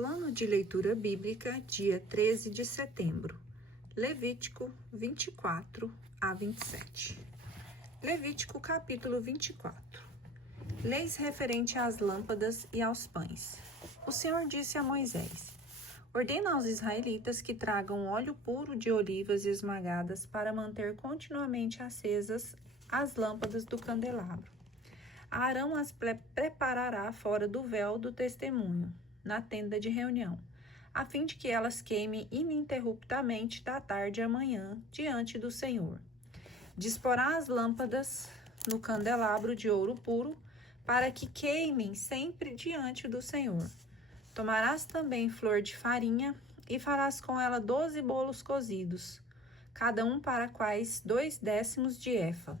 Plano de leitura bíblica, dia 13 de setembro. Levítico 24 a 27. Levítico capítulo 24. Leis referente às lâmpadas e aos pães. O Senhor disse a Moisés: ordena aos israelitas que tragam óleo puro de olivas esmagadas para manter continuamente acesas as lâmpadas do candelabro. Arão as preparará fora do véu do testemunho, na tenda de reunião, a fim de que elas queimem ininterruptamente da tarde à manhã diante do Senhor. Disporá as lâmpadas no candelabro de ouro puro, para que queimem sempre diante do Senhor. Tomarás também flor de farinha e farás com ela 12 bolos cozidos, cada um para quais 2/10 de efa,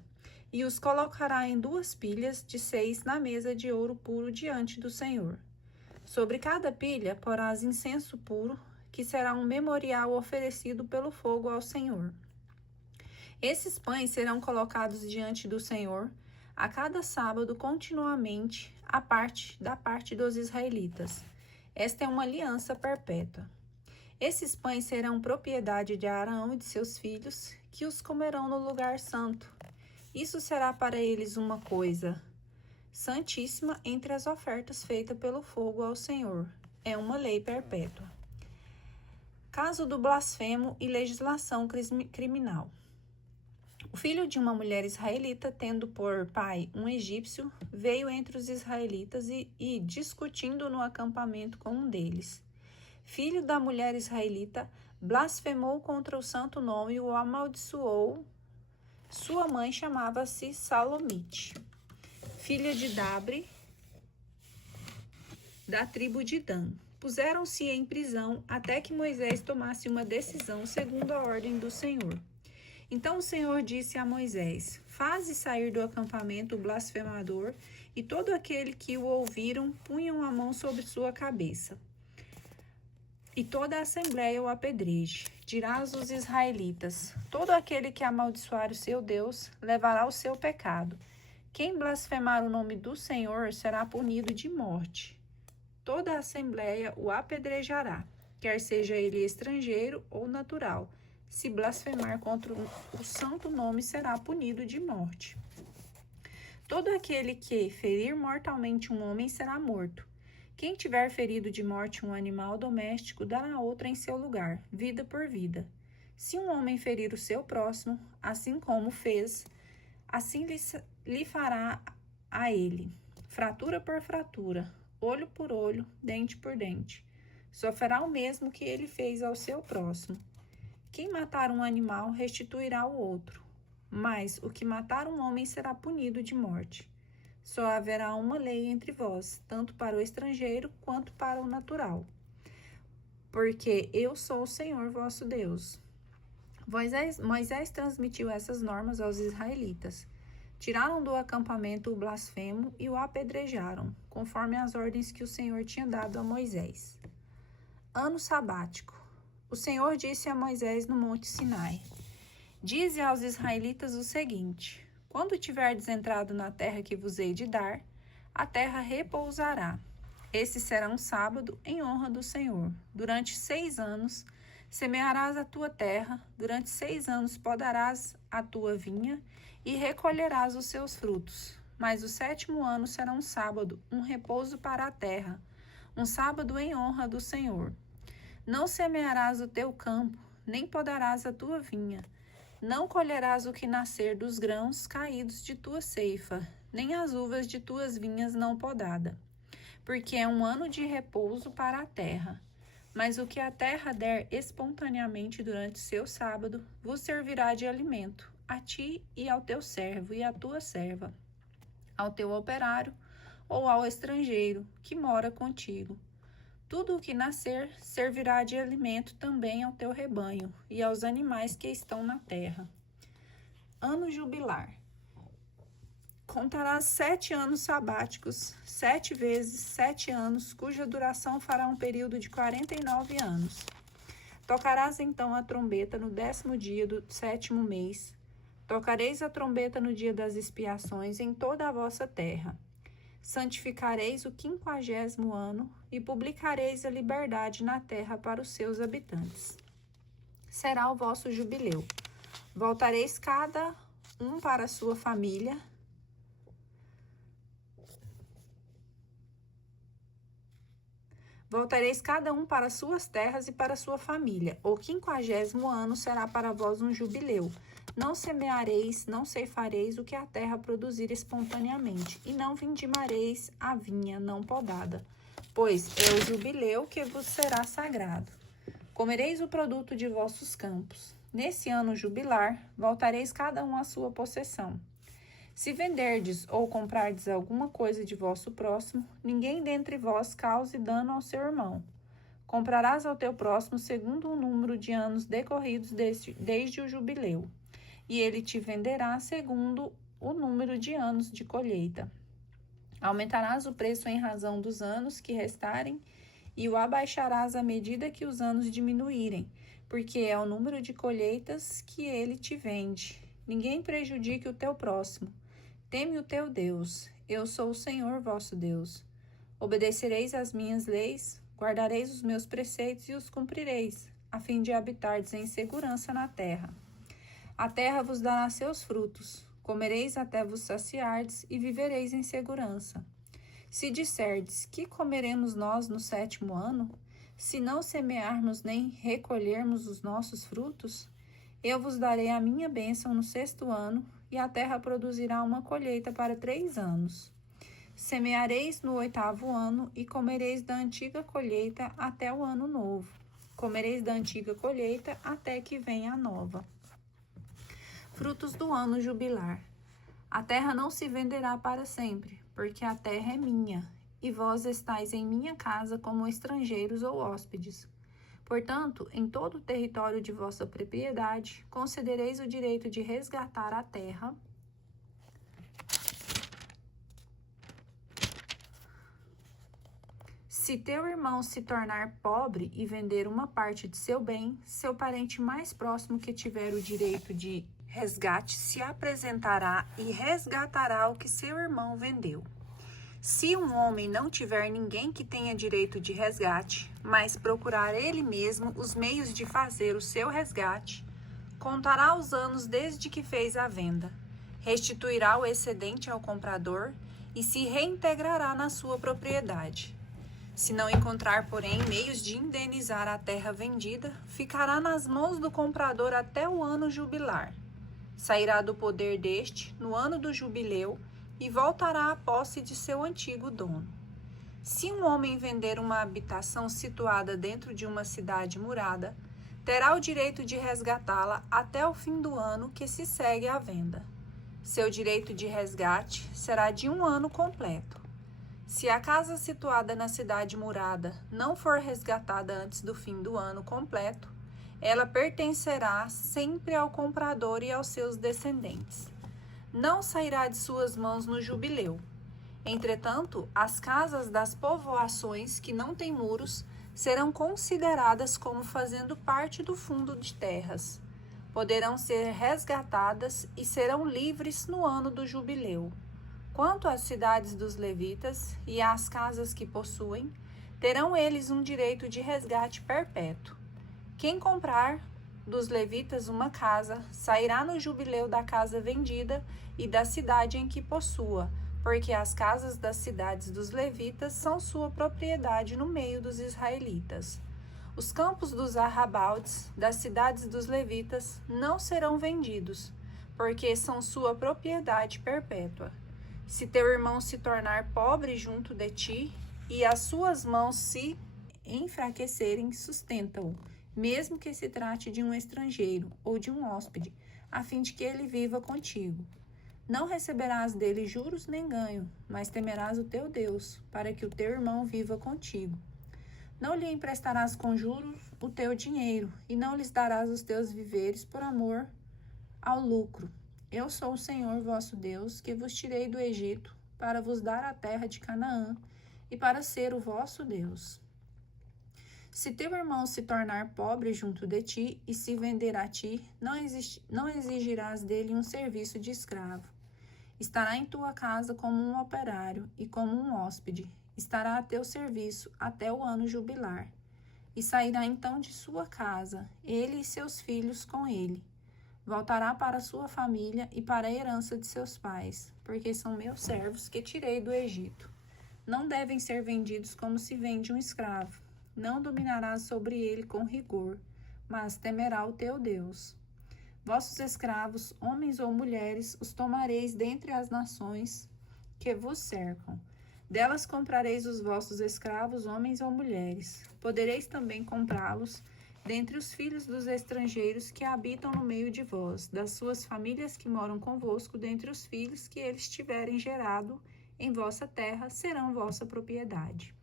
e os colocará em 2 pilhas de 6 na mesa de ouro puro diante do Senhor. Sobre cada pilha porás incenso puro, que será um memorial oferecido pelo fogo ao Senhor. Esses pães serão colocados diante do Senhor a cada sábado continuamente da parte dos israelitas. Esta é uma aliança perpétua. Esses pães serão propriedade de Arão e de seus filhos, que os comerão no lugar santo. Isso será para eles uma coisa santíssima entre as ofertas feitas pelo fogo ao Senhor. É uma lei perpétua. Caso do blasfemo e legislação criminal. O filho de uma mulher israelita, tendo por pai um egípcio, veio entre os israelitas e discutindo no acampamento com um deles. Filho da mulher israelita, blasfemou contra o santo nome e o amaldiçoou. Sua mãe chamava-se Salomite, filha de Dabre, da tribo de Dan. Puseram-se em prisão até que Moisés tomasse uma decisão segundo a ordem do Senhor. Então o Senhor disse a Moisés: faze sair do acampamento o blasfemador, e todo aquele que o ouviram punham a mão sobre sua cabeça. E toda a assembleia o apedreje. Dirás aos israelitas: todo aquele que amaldiçoar o seu Deus levará o seu pecado. Quem blasfemar o nome do Senhor será punido de morte. Toda a assembleia o apedrejará, quer seja ele estrangeiro ou natural. Se blasfemar contra o santo nome, será punido de morte. Todo aquele que ferir mortalmente um homem será morto. Quem tiver ferido de morte um animal doméstico, dará outra em seu lugar, vida por vida. Se um homem ferir o seu próximo, assim como fez, assim lhe fará a ele, fratura por fratura, olho por olho, dente por dente. Sofrerá o mesmo que ele fez ao seu próximo. Quem matar um animal restituirá o outro, mas o que matar um homem será punido de morte. Só haverá uma lei entre vós, tanto para o estrangeiro quanto para o natural, porque eu sou o Senhor vosso Deus. Moisés transmitiu essas normas aos israelitas. Tiraram do acampamento o blasfemo e o apedrejaram, conforme as ordens que o Senhor tinha dado a Moisés. Ano sabático. O Senhor disse a Moisés no monte Sinai: dize aos israelitas o seguinte: quando tiverdes entrado na terra que vos hei de dar, a terra repousará. Esse será um sábado em honra do Senhor. Durante 6 anos semearás a tua terra, durante 6 anos podarás a tua vinha e recolherás os seus frutos. Mas o 7º ano será um sábado, um repouso para a terra, um sábado em honra do Senhor. Não semearás o teu campo, nem podarás a tua vinha. Não colherás o que nascer dos grãos caídos de tua ceifa, nem as uvas de tuas vinhas não podada, porque é um ano de repouso para a terra. Mas o que a terra der espontaneamente durante seu sábado, vos servirá de alimento, a ti e ao teu servo e à tua serva, ao teu operário ou ao estrangeiro que mora contigo. Tudo o que nascer servirá de alimento também ao teu rebanho e aos animais que estão na terra. Ano jubilar. Contarás 7 anos sabáticos, 7 vezes 7 anos, cuja duração fará um período de 49 anos. Tocarás então a trombeta no 10º dia do 7º mês. Tocareis a trombeta no dia das expiações em toda a vossa terra. santificareis o 50º ano e publicareis a liberdade na terra para os seus habitantes. Será o vosso jubileu. Voltareis cada um para a sua família. Voltareis cada um para suas terras e para sua família. O 50º ano será para vós um jubileu. Não semeareis, não ceifareis o que a terra produzir espontaneamente, e não vindimareis a vinha não podada, pois é o jubileu que vos será sagrado. Comereis o produto de vossos campos. Nesse ano jubilar, voltareis cada um à sua possessão. Se venderdes ou comprardes alguma coisa de vosso próximo, ninguém dentre vós cause dano ao seu irmão. Comprarás ao teu próximo segundo o número de anos decorridos desde o jubileu, e ele te venderá segundo o número de anos de colheita. Aumentarás o preço em razão dos anos que restarem, e o abaixarás à medida que os anos diminuírem, porque é o número de colheitas que ele te vende. Ninguém prejudique o teu próximo. Teme o teu Deus. Eu sou o Senhor vosso Deus. Obedecereis às minhas leis, guardareis os meus preceitos e os cumprireis, a fim de habitardes em segurança na terra. A terra vos dará seus frutos, comereis até vos saciardes e vivereis em segurança. Se disserdes, que comeremos nós no 7º ano, se não semearmos nem recolhermos os nossos frutos? Eu vos darei a minha bênção no 6º ano, e a terra produzirá uma colheita para 3 anos. Semeareis no 8º ano e comereis da antiga colheita até o ano novo. Comereis da antiga colheita até que venha a nova. Frutos do ano jubilar. A terra não se venderá para sempre, porque a terra é minha, e vós estáis em minha casa como estrangeiros ou hóspedes. Portanto, em todo o território de vossa propriedade, concedereis o direito de resgatar a terra. Se teu irmão se tornar pobre e vender uma parte de seu bem, seu parente mais próximo que tiver o direito de resgate se apresentará e resgatará o que seu irmão vendeu. Se um homem não tiver ninguém que tenha direito de resgate, mas procurar ele mesmo os meios de fazer o seu resgate, contará os anos desde que fez a venda, restituirá o excedente ao comprador e se reintegrará na sua propriedade. Se não encontrar, porém, meios de indenizar a terra vendida, ficará nas mãos do comprador até o ano jubilar. Sairá do poder deste no ano do jubileu e voltará à posse de seu antigo dono. Se um homem vender uma habitação situada dentro de uma cidade murada, terá o direito de resgatá-la até o fim do ano que se segue à venda. Seu direito de resgate será de 1 ano completo. Se a casa situada na cidade murada não for resgatada antes do fim do ano completo, ela pertencerá sempre ao comprador e aos seus descendentes. Não sairá de suas mãos no jubileu. Entretanto, as casas das povoações que não têm muros serão consideradas como fazendo parte do fundo de terras. Poderão ser resgatadas e serão livres no ano do jubileu. Quanto às cidades dos levitas e às casas que possuem, terão eles um direito de resgate perpétuo. Quem comprar dos levitas uma casa, sairá no jubileu da casa vendida e da cidade em que possua, porque as casas das cidades dos levitas são sua propriedade no meio dos israelitas. Os campos dos arrabaldes das cidades dos levitas não serão vendidos, porque são sua propriedade perpétua. Se teu irmão se tornar pobre junto de ti, e as suas mãos se enfraquecerem, sustenta-o, mesmo que se trate de um estrangeiro ou de um hóspede, a fim de que ele viva contigo. Não receberás dele juros nem ganho, mas temerás o teu Deus, para que o teu irmão viva contigo. Não lhe emprestarás com juros o teu dinheiro, e não lhes darás os teus víveres por amor ao lucro. Eu sou o Senhor vosso Deus, que vos tirei do Egito, para vos dar a terra de Canaã, e para ser o vosso Deus. Se teu irmão se tornar pobre junto de ti e se vender a ti, não exigirás dele um serviço de escravo. Estará em tua casa como um operário e como um hóspede. Estará a teu serviço até o ano jubilar. E sairá então de sua casa, ele e seus filhos com ele. Voltará para sua família e para a herança de seus pais, porque são meus servos que tirei do Egito. Não devem ser vendidos como se vende um escravo. Não dominarás sobre ele com rigor, mas temerá o teu Deus. Vossos escravos, homens ou mulheres, os tomareis dentre as nações que vos cercam. Delas comprareis os vossos escravos, homens ou mulheres. Podereis também comprá-los dentre os filhos dos estrangeiros que habitam no meio de vós, das suas famílias que moram convosco, dentre os filhos que eles tiverem gerado em vossa terra, serão vossa propriedade.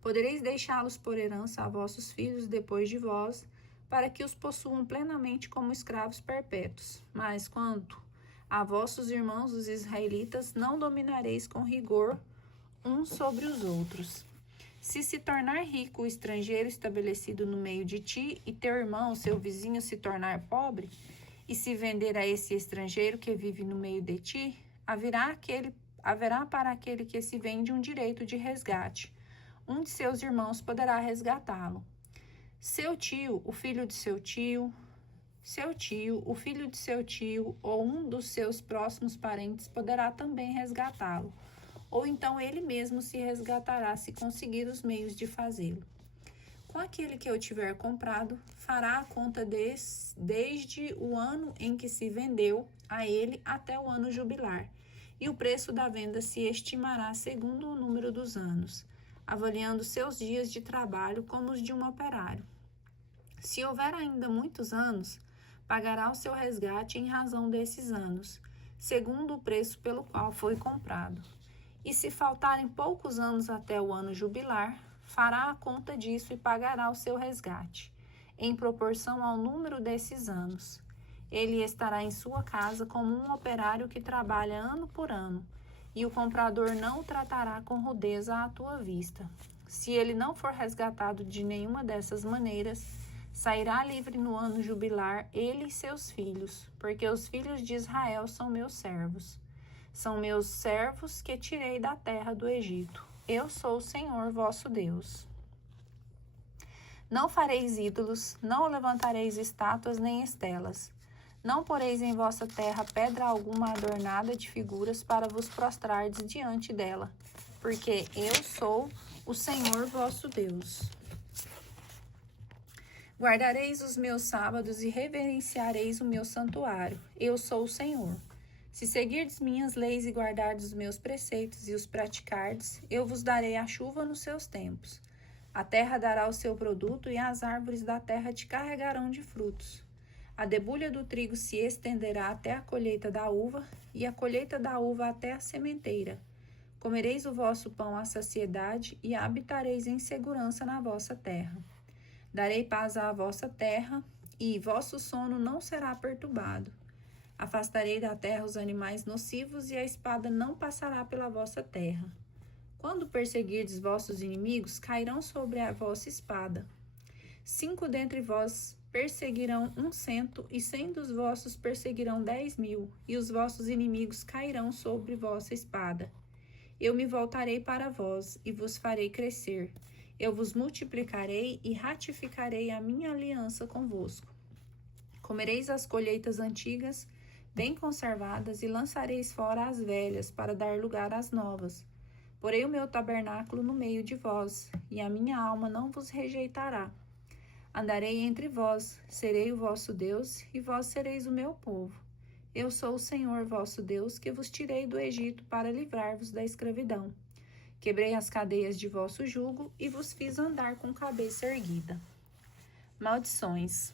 Podereis deixá-los por herança a vossos filhos depois de vós, para que os possuam plenamente como escravos perpétuos. Mas quanto a vossos irmãos, os israelitas, não dominareis com rigor uns sobre os outros. Se tornar rico o estrangeiro estabelecido no meio de ti, e teu irmão, seu vizinho, se tornar pobre, e se vender a esse estrangeiro que vive no meio de ti, haverá para aquele que se vende um direito de resgate. Um de seus irmãos poderá resgatá-lo. Seu tio, o filho de seu tio, o filho de seu tio ou um dos seus próximos parentes poderá também resgatá-lo. Ou então ele mesmo se resgatará se conseguir os meios de fazê-lo. Com aquele que eu tiver comprado, fará a conta desde o ano em que se vendeu a ele até o ano jubilar, e o preço da venda se estimará segundo o número dos anos, avaliando seus dias de trabalho como os de um operário. Se houver ainda muitos anos, pagará o seu resgate em razão desses anos, segundo o preço pelo qual foi comprado. E se faltarem poucos anos até o ano jubilar, fará a conta disso e pagará o seu resgate, em proporção ao número desses anos. Ele estará em sua casa como um operário que trabalha ano por ano, e o comprador não o tratará com rudeza à tua vista. Se ele não for resgatado de nenhuma dessas maneiras, sairá livre no ano jubilar, ele e seus filhos, porque os filhos de Israel são meus servos. São meus servos que tirei da terra do Egito. Eu sou o Senhor vosso Deus. Não fareis ídolos, não levantareis estátuas nem estelas. Não poreis em vossa terra pedra alguma adornada de figuras para vos prostrardes diante dela, porque eu sou o Senhor vosso Deus. Guardareis os meus sábados e reverenciareis o meu santuário. Eu sou o Senhor. Se seguirdes minhas leis e guardardes os meus preceitos e os praticardes, eu vos darei a chuva nos seus tempos. A terra dará o seu produto e as árvores da terra te carregarão de frutos. A debulha do trigo se estenderá até a colheita da uva, e a colheita da uva até a sementeira. Comereis o vosso pão à saciedade e habitareis em segurança na vossa terra. Darei paz à vossa terra, e vosso sono não será perturbado. Afastarei da terra os animais nocivos, e a espada não passará pela vossa terra. Quando perseguirdes vossos inimigos, cairão sobre a vossa espada. 5 dentre vós perseguirão 100, e 100 dos vossos perseguirão 10.000, e os vossos inimigos cairão sobre vossa espada. Eu me voltarei para vós, e vos farei crescer. Eu vos multiplicarei e ratificarei a minha aliança convosco. Comereis as colheitas antigas, bem conservadas, e lançareis fora as velhas, para dar lugar às novas. Porei o meu tabernáculo no meio de vós, e a minha alma não vos rejeitará. Andarei entre vós, serei o vosso Deus, e vós sereis o meu povo. Eu sou o Senhor vosso Deus, que vos tirei do Egito para livrar-vos da escravidão. Quebrei as cadeias de vosso jugo, e vos fiz andar com cabeça erguida. Maldições.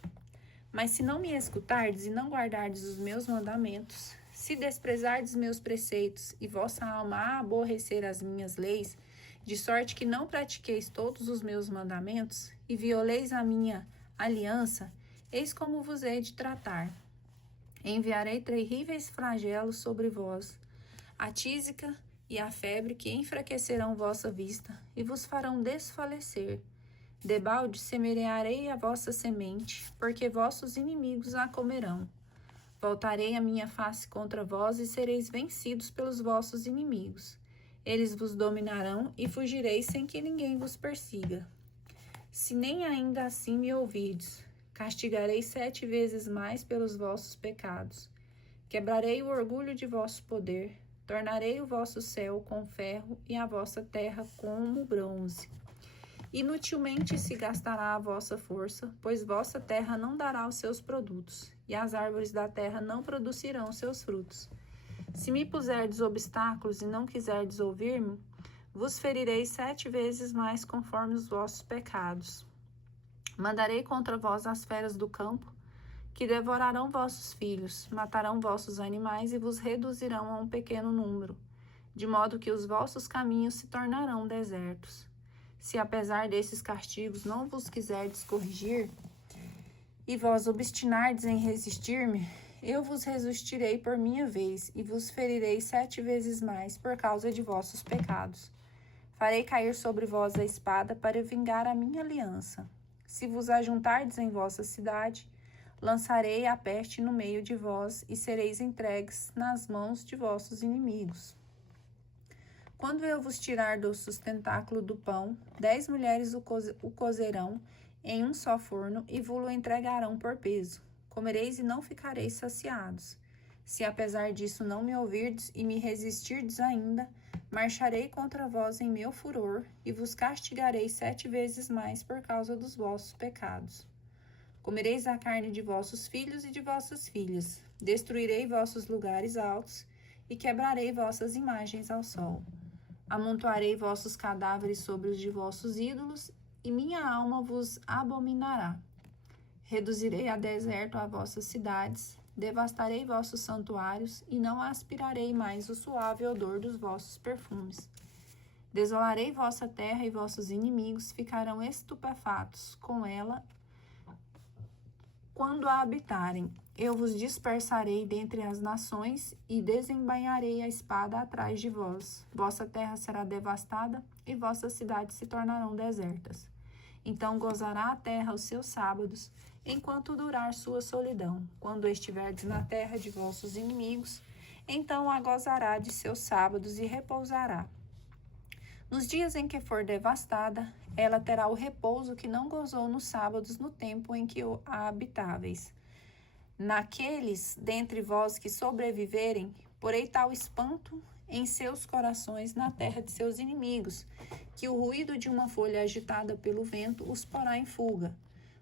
Mas se não me escutardes e não guardardes os meus mandamentos, se desprezardes meus preceitos, e vossa alma aborrecer as minhas leis, de sorte que não pratiqueis todos os meus mandamentos, e violeis a minha aliança, eis como vos hei de tratar. Enviarei terríveis flagelos sobre vós, a tísica e a febre que enfraquecerão vossa vista, e vos farão desfalecer. Debalde semearei a vossa semente, porque vossos inimigos a comerão. Voltarei a minha face contra vós e sereis vencidos pelos vossos inimigos. Eles vos dominarão e fugireis sem que ninguém vos persiga. Se nem ainda assim me ouvides, castigarei 7 vezes mais pelos vossos pecados. Quebrarei o orgulho de vosso poder, tornarei o vosso céu com ferro e a vossa terra como bronze. Inutilmente se gastará a vossa força, pois vossa terra não dará os seus produtos, e as árvores da terra não produzirão seus frutos. Se me puserdes obstáculos e não quiserdes ouvir-me, vos ferirei 7 vezes mais conforme os vossos pecados. Mandarei contra vós as feras do campo, que devorarão vossos filhos, matarão vossos animais e vos reduzirão a um pequeno número, de modo que os vossos caminhos se tornarão desertos. Se apesar desses castigos não vos quiserdes corrigir, e vós obstinardes em resistir-me, eu vos resistirei por minha vez, e vos ferirei 7 vezes mais por causa de vossos pecados. Farei cair sobre vós a espada para vingar a minha aliança. Se vos ajuntardes em vossa cidade, lançarei a peste no meio de vós, e sereis entregues nas mãos de vossos inimigos. Quando eu vos tirar do sustentáculo do pão, 10 mulheres o cozerão em um só forno e vo-lo entregarão por peso. Comereis e não ficareis saciados. Se apesar disso não me ouvirdes e me resistirdes ainda, marcharei contra vós em meu furor e vos castigarei 7 vezes mais por causa dos vossos pecados. Comereis a carne de vossos filhos e de vossas filhas. Destruirei vossos lugares altos e quebrarei vossas imagens ao sol. Amontoarei vossos cadáveres sobre os de vossos ídolos, e minha alma vos abominará. Reduzirei a deserto a vossas cidades, devastarei vossos santuários, e não aspirarei mais o suave odor dos vossos perfumes. Desolarei vossa terra, e vossos inimigos ficarão estupefatos com ela quando a habitarem. Eu vos dispersarei dentre as nações e desembainharei a espada atrás de vós. Vossa terra será devastada e vossas cidades se tornarão desertas. Então gozará a terra os seus sábados, enquanto durar sua solidão. Quando estiverdes na terra de vossos inimigos, então a gozará de seus sábados e repousará. Nos dias em que for devastada, ela terá o repouso que não gozou nos sábados no tempo em que a habitáveis. Naqueles dentre vós que sobreviverem, porei tal espanto em seus corações na terra de seus inimigos, que o ruído de uma folha agitada pelo vento os porá em fuga.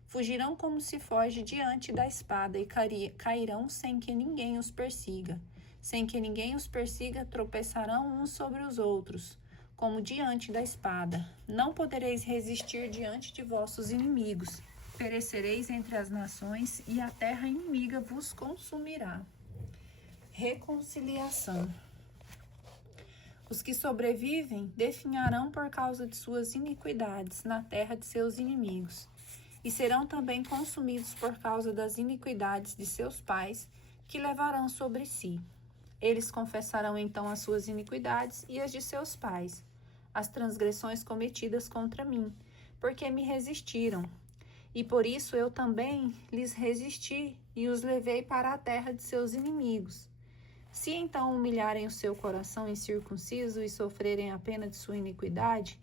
Fugirão como se foge diante da espada e cairão sem que ninguém os persiga. Sem que ninguém os persiga, tropeçarão uns sobre os outros, como diante da espada. Não podereis resistir diante de vossos inimigos. Perecereis entre as nações, e a terra inimiga vos consumirá. Reconciliação. Os que sobrevivem definharão por causa de suas iniquidades na terra de seus inimigos, e serão também consumidos por causa das iniquidades de seus pais, que levarão sobre si. Eles confessarão então as suas iniquidades e as de seus pais, as transgressões cometidas contra mim, porque me resistiram. E por isso eu também lhes resisti e os levei para a terra de seus inimigos. Se então humilharem o seu coração incircunciso e sofrerem a pena de sua iniquidade,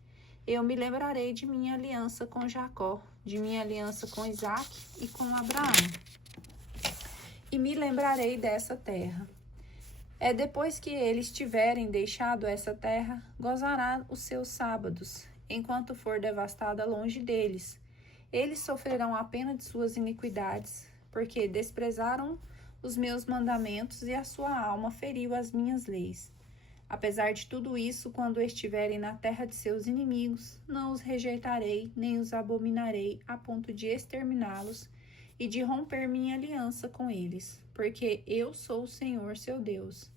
eu me lembrarei de minha aliança com Jacó, de minha aliança com Isaque e com Abraão. E me lembrarei dessa terra. É depois que eles tiverem deixado essa terra, gozará os seus sábados, enquanto for devastada longe deles. Eles sofrerão a pena de suas iniquidades, porque desprezaram os meus mandamentos e a sua alma feriu as minhas leis. Apesar de tudo isso, quando estiverem na terra de seus inimigos, não os rejeitarei, nem os abominarei, a ponto de exterminá-los e de romper minha aliança com eles, porque eu sou o Senhor, seu Deus.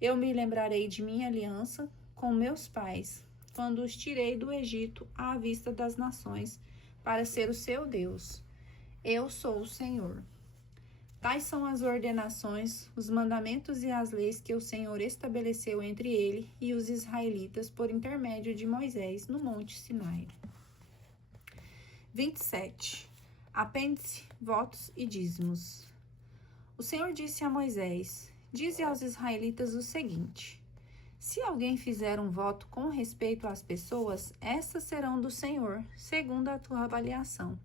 Eu me lembrarei de minha aliança com meus pais, quando os tirei do Egito à vista das nações, para ser o seu Deus. Eu sou o Senhor. Tais são as ordenações, os mandamentos e as leis que o Senhor estabeleceu entre ele e os israelitas por intermédio de Moisés no Monte Sinai. 27. Apêndice, votos e dízimos. O Senhor disse a Moisés: dize aos israelitas o seguinte: se alguém fizer um voto com respeito às pessoas, estas serão do Senhor, segundo a tua avaliação.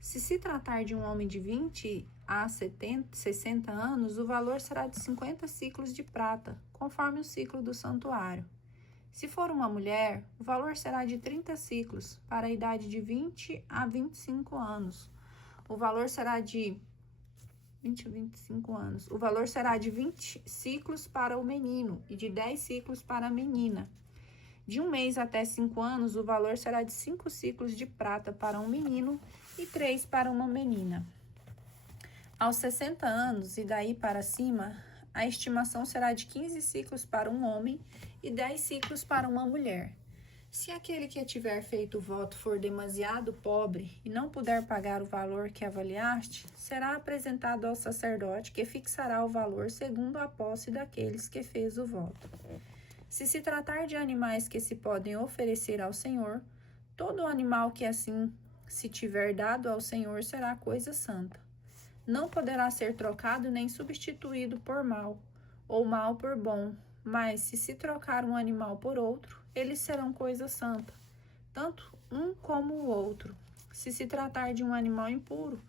Se tratar de um homem de 20 a 60 anos, o valor será de 50 ciclos de prata, conforme o ciclo do santuário. Se for uma mulher, o valor será de 30 ciclos, para a idade de 20 a 25 anos. O valor será de 20 a 25 anos. O valor será de 20 ciclos para o menino e de 10 ciclos para a menina. De 1 mês até 5 anos, o valor será de 5 ciclos de prata para um menino e 3 para uma menina. Aos 60 anos e daí para cima, a estimação será de 15 ciclos para um homem e 10 ciclos para uma mulher. Se aquele que tiver feito o voto for demasiado pobre e não puder pagar o valor que avaliaste, será apresentado ao sacerdote, que fixará o valor segundo a posse daqueles que fez o voto. Se tratar de animais que se podem oferecer ao Senhor, todo animal que assim se tiver dado ao Senhor será coisa santa. Não poderá ser trocado nem substituído por mal, ou mal por bom, mas se trocar um animal por outro, eles serão coisa santa, tanto um como o outro. Se tratar de um animal impuro,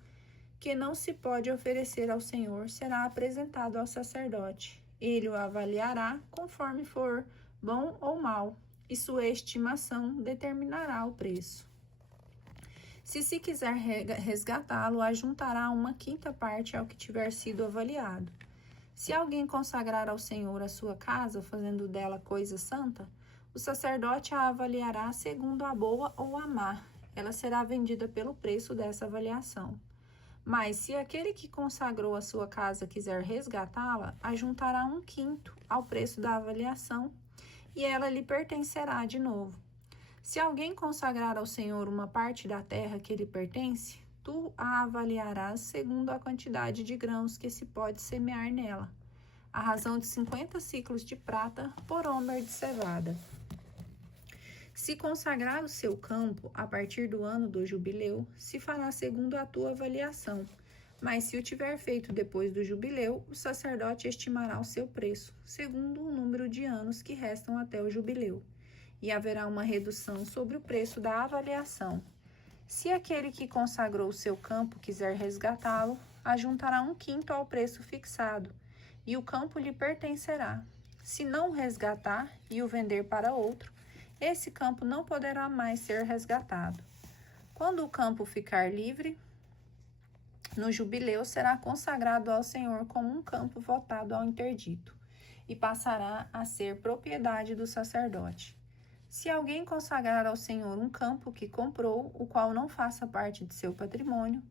que não se pode oferecer ao Senhor, será apresentado ao sacerdote. Ele o avaliará conforme for bom ou mal, e sua estimação determinará o preço. Se quiser resgatá-lo, ajuntará 1/5 parte ao que tiver sido avaliado. Se alguém consagrar ao Senhor a sua casa, fazendo dela coisa santa, o sacerdote a avaliará segundo a boa ou a má. Ela será vendida pelo preço dessa avaliação. Mas se aquele que consagrou a sua casa quiser resgatá-la, ajuntará 1/5 ao preço da avaliação, e ela lhe pertencerá de novo. Se alguém consagrar ao Senhor uma parte da terra que lhe pertence, tu a avaliarás segundo a quantidade de grãos que se pode semear nela, à razão de 50 ciclos de prata por homer de cevada. Se consagrar o seu campo a partir do ano do jubileu, se fará segundo a tua avaliação. Mas se o tiver feito depois do jubileu, o sacerdote estimará o seu preço, segundo o número de anos que restam até o jubileu, e haverá uma redução sobre o preço da avaliação. Se aquele que consagrou o seu campo quiser resgatá-lo, ajuntará 1/5 ao preço fixado, e o campo lhe pertencerá. Se não o resgatar e o vender para outro, esse campo não poderá mais ser resgatado. Quando o campo ficar livre, no jubileu será consagrado ao Senhor como um campo votado ao interdito, e passará a ser propriedade do sacerdote. Se alguém consagrar ao Senhor um campo que comprou, o qual não faça parte de seu patrimônio,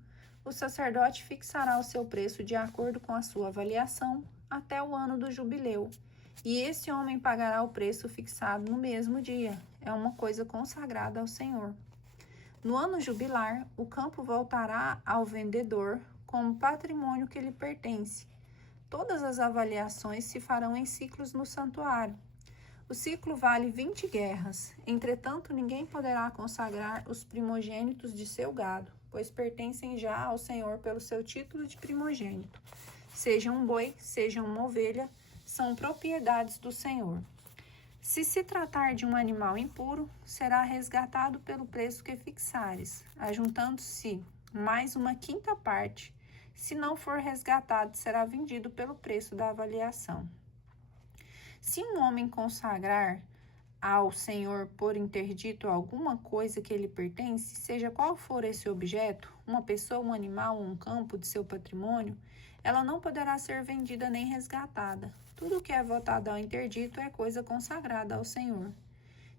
o sacerdote fixará o seu preço de acordo com a sua avaliação até o ano do jubileu, e esse homem pagará o preço fixado no mesmo dia. É uma coisa consagrada ao Senhor. No ano jubilar, o campo voltará ao vendedor como patrimônio que lhe pertence. Todas as avaliações se farão em ciclos no santuário. O ciclo vale 20 guerras. Entretanto, ninguém poderá consagrar os primogênitos de seu gado, pois pertencem já ao Senhor pelo seu título de primogênito. Seja um boi, seja uma ovelha, são propriedades do Senhor. Se tratar de um animal impuro, será resgatado pelo preço que fixares, ajuntando-se mais 1/5 parte. Se não for resgatado, será vendido pelo preço da avaliação. Se um homem consagrar ao Senhor por interdito alguma coisa que lhe pertence, seja qual for esse objeto, uma pessoa, um animal ou um campo de seu patrimônio, ela não poderá ser vendida nem resgatada. Tudo que é votado ao interdito é coisa consagrada ao Senhor.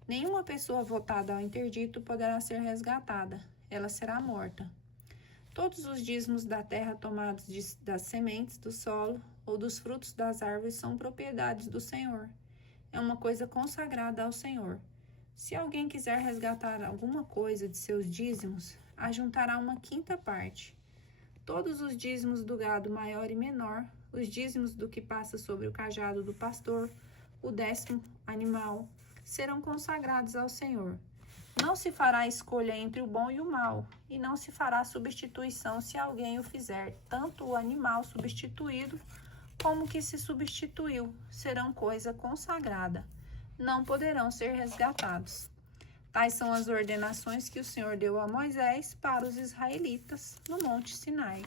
Nenhuma pessoa votada ao interdito poderá ser resgatada, ela será morta. Todos os dízimos da terra tomados das sementes do solo ou dos frutos das árvores são propriedades do Senhor. É uma coisa consagrada ao Senhor. Se alguém quiser resgatar alguma coisa de seus dízimos, ajuntará 1/5 parte. Todos os dízimos do gado maior e menor, os dízimos do que passa sobre o cajado do pastor, o 10º animal, serão consagrados ao Senhor. Não se fará escolha entre o bom e o mal, e não se fará substituição se alguém o fizer. Tanto o animal substituído como o que se substituiu serão coisa consagrada. Não poderão ser resgatados. Tais são as ordenações que o Senhor deu a Moisés para os israelitas no Monte Sinai.